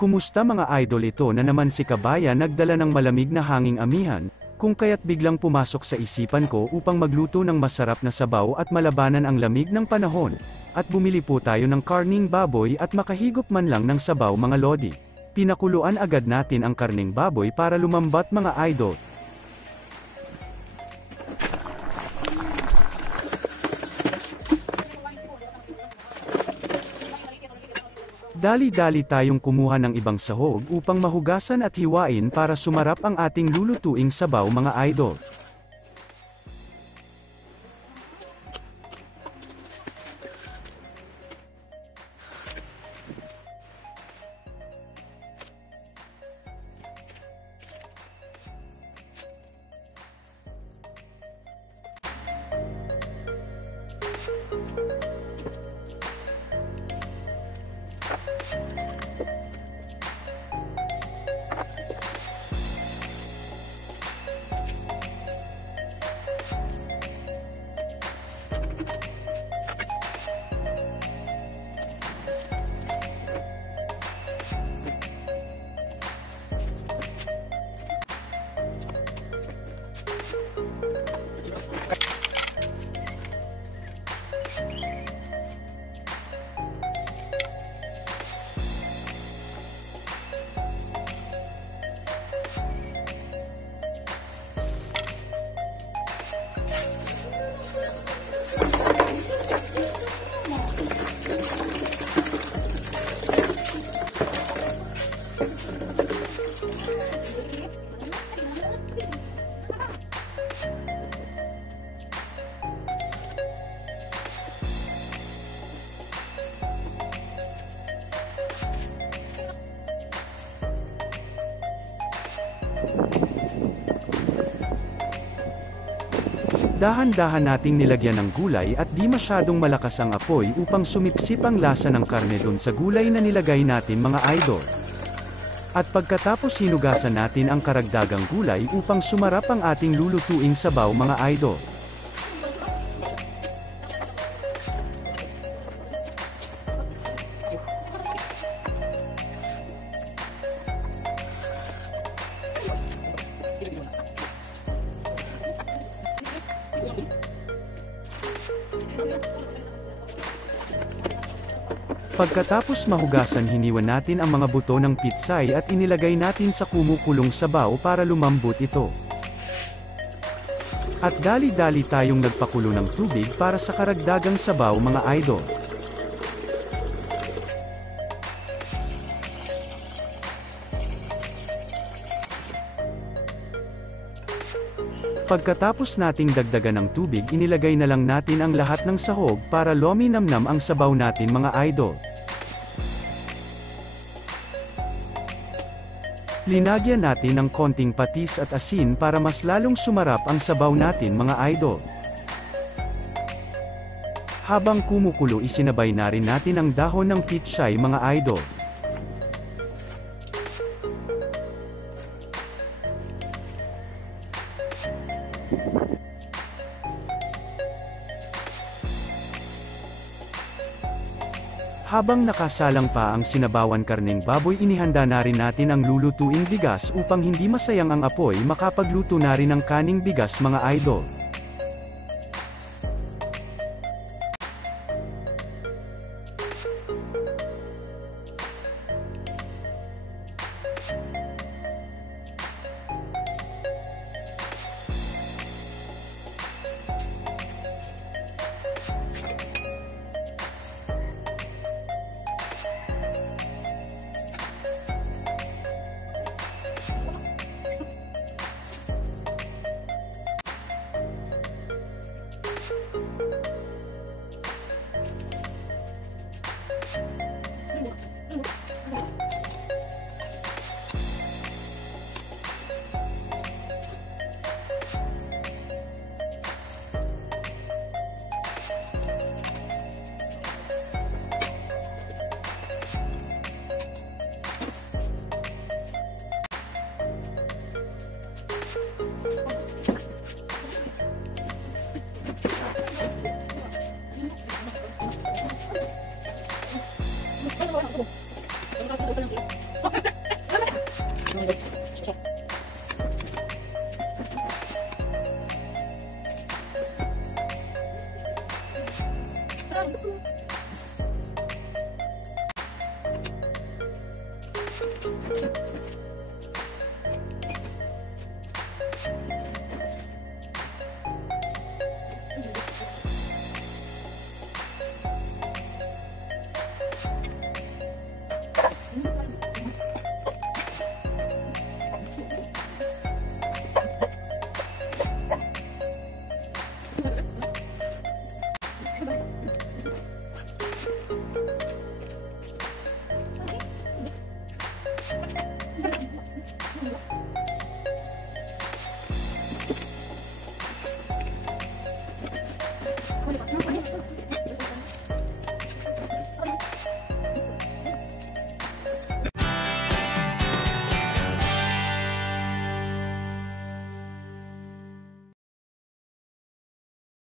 Kumusta mga idol, ito na naman si Kabayan nagdala ng malamig na hanging amihan, kung kaya't biglang pumasok sa isipan ko upang magluto ng masarap na sabaw at malabanan ang lamig ng panahon. At bumili po tayo ng karning baboy at makahigop man lang ng sabaw mga lodi. Pinakuluan agad natin ang karning baboy para lumambat mga idol. Dali-dali tayong kumuha ng ibang sahog upang mahugasan at hiwain para sumarap ang ating lulutuing sabaw mga idol. Dahan-dahan nating nilagyan ng gulay at di masyadong malakas ang apoy upang sumipsip ang lasa ng karne dun sa gulay na nilagay natin mga idol. At pagkatapos hinugasan natin ang karagdagang gulay upang sumarap ang ating lulutuing sabaw mga idol. Pagkatapos mahugasan, hiniwan natin ang mga buto ng pitsay at inilagay natin sa kumukulong sabaw para lumambot ito. At dali-dali tayong nagpakulo ng tubig para sa karagdagang sabaw mga idol. Pagkatapos nating dagdagan ng tubig, inilagay na lang natin ang lahat ng sahog para luminamnam ang sabaw natin mga idol. Linagyan natin ng konting patis at asin para mas lalong sumarap ang sabaw natin mga idol. Habang kumukulo, isinabay na rin natin ang dahon ng pitsay mga idol. Habang nakasalang pa ang sinabawan karneng baboy, inihanda na rin natin ang lulutuing bigas upang hindi masayang ang apoy. Makapagluto na rin ng kaning bigas mga idol.